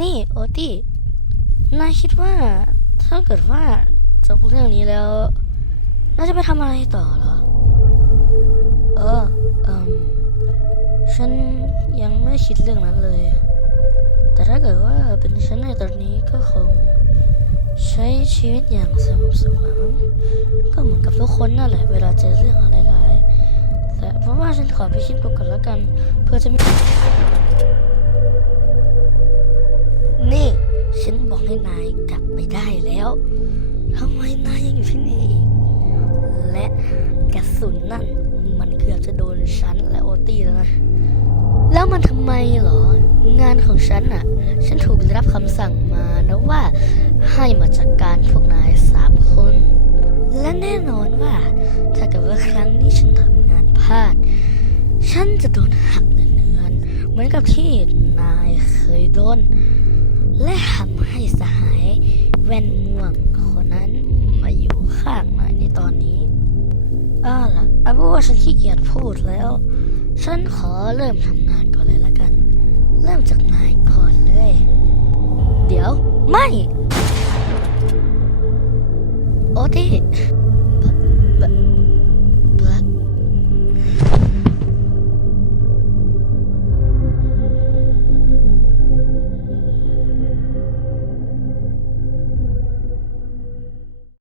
นี่โอตี้นายคิดว่าถ้าเกิดว่าจบเรื่องนี้แล้วน่าจะไปทำอะไรต่อเหรอ เออเอมฉันยังไม่คิดเรื่องนั้นเลย แต่ถ้าเกิดว่าเป็นฉันในตอนนี้ก็คง ใช้ชีวิตอย่างสงบสุขหลังก็เหมือนกับทุกคนนั่นแหละ เวลาเจอเรื่องอะไรร้ายๆแต่เพราะว่าฉันขอไปคิดดูก่อนแล้วกัน เพื่อจะมี ให้นายกลับไปได้แล้วทำไมนายยังอยู่ที่นี่อีกและกระสุนนั่นมันเกือบจะโดนฉันและโอตี้แล้วนะ แล้วมันทำไมเหรอ งานของฉันน่ะฉันถูกรับคำสั่งมานะว่าให้มาจัดการพวกนายสามคน และแน่นอนว่า ถ้าเกิดว่าครั้งนี้ฉันทำงานพลาด ฉันจะโดนหักเงินเดือนเหมือนกับที่นายเคยโดนและ ให้สหายแว่นม่วงคนนั้นมาอยู่ข้างหนายในตอนนี้อ้าวล่ะเอาเป็นว่าฉันขี้เกียจพูดแล้ว ฉันขอเริ่มทำงานก่อนเลยละกัน เริ่มจากนายก่อนเลย เดี๋ยวไม่ โอที